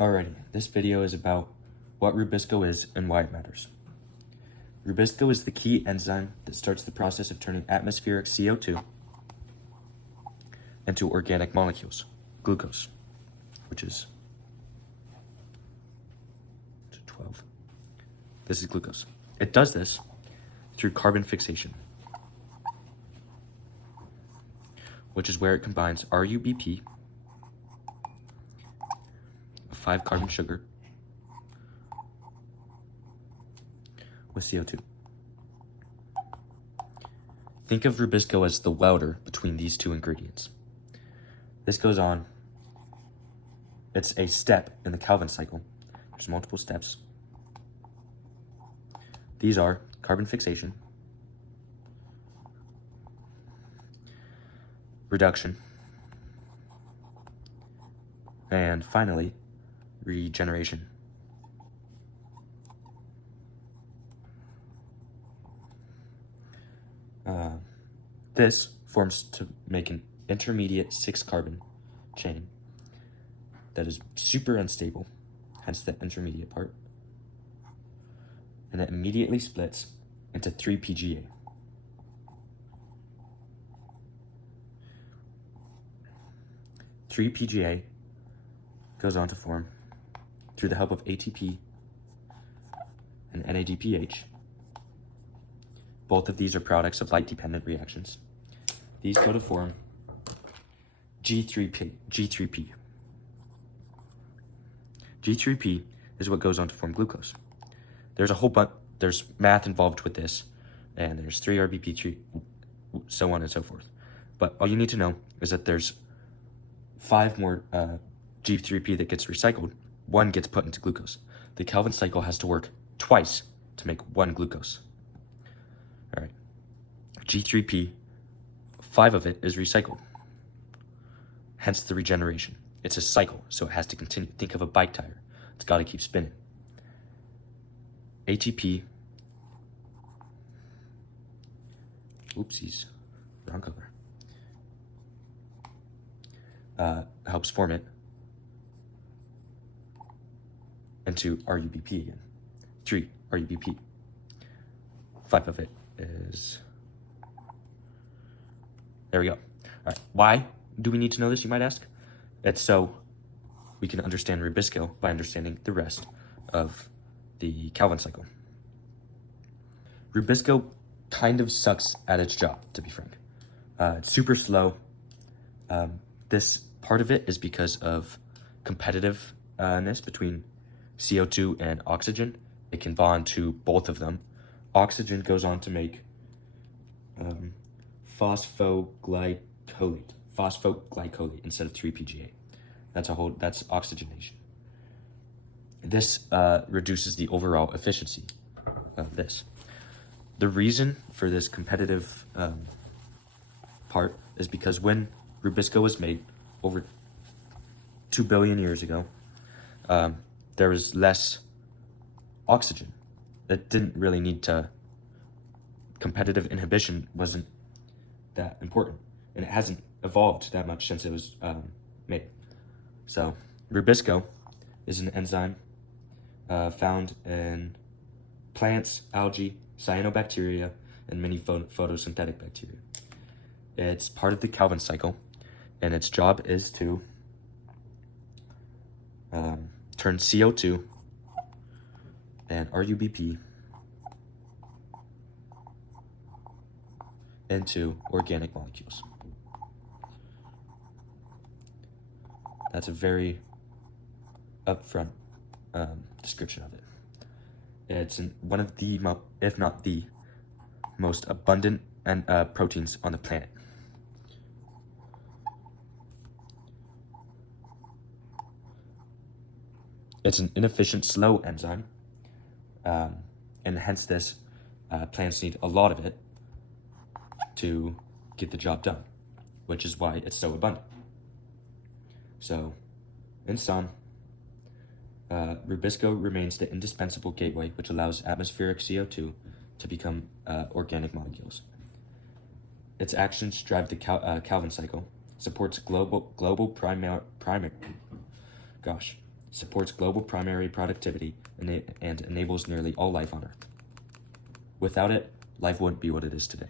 Alrighty, this video is about what Rubisco is and why it matters. Rubisco is the key enzyme that starts the process of turning atmospheric CO2 into organic molecules, glucose, which is 12. This is glucose. It does this through carbon fixation, which is where it combines RUBP, a 5-carbon sugar, with CO2. Think of Rubisco as the welder between these two ingredients. This goes on. It's a step in the Calvin cycle. There's multiple steps. These are carbon fixation, reduction, and finally, regeneration. This forms to make an intermediate 6-carbon chain that is super unstable, hence the intermediate part, and it immediately splits into 3 PGA. Three PGA goes on to form, through the help of ATP and NADPH. Both of these are products of light-dependent reactions. These go to form G3P. G3P is what goes on to form glucose. There's a whole bunch, there's math involved with this, and there's 3 RBP3, so on and so forth. But all you need to know is that there's 5 more G3P that gets recycled. 1 gets put into glucose. The Calvin cycle has to work twice to make 1 glucose. All right, G3P, 5 of it is recycled, hence the regeneration. It's a cycle, so it has to continue. Think of a bike tire. It's got to keep spinning. ATP, oopsies, wrong color, helps form it into RUBP again. 3 RUBP. 5 of it is, there we go. All right, why do we need to know this, you might ask? It's so we can understand Rubisco by understanding the rest of the Calvin cycle. Rubisco kind of sucks at its job, to be frank. It's super slow. This part of it is because of competitiveness between CO2 and oxygen. It can bond to both of them. Oxygen goes on to make phosphoglycolate instead of 3 PGA. That's oxygenation. This reduces the overall efficiency of this. The reason for this competitive part is because when Rubisco was made over 2 billion years ago, there was less oxygen. It didn't really need to, competitive inhibition wasn't that important, and it hasn't evolved that much since it was made. So Rubisco is an enzyme found in plants, algae, cyanobacteria, and many photosynthetic bacteria. It's part of the Calvin cycle, and its job is to turn CO2 and RUBP into organic molecules. That's a very upfront description of it. It's one of the, if not the, most abundant proteins on the planet. It's an inefficient, slow enzyme, and hence this, plants need a lot of it to get the job done, which is why it's so abundant. So, in sum, Rubisco remains the indispensable gateway which allows atmospheric CO2 to become organic molecules. Its actions drive the Calvin cycle, supports global primary supports global primary productivity, and enables nearly all life on Earth. Without it, life wouldn't be what it is today.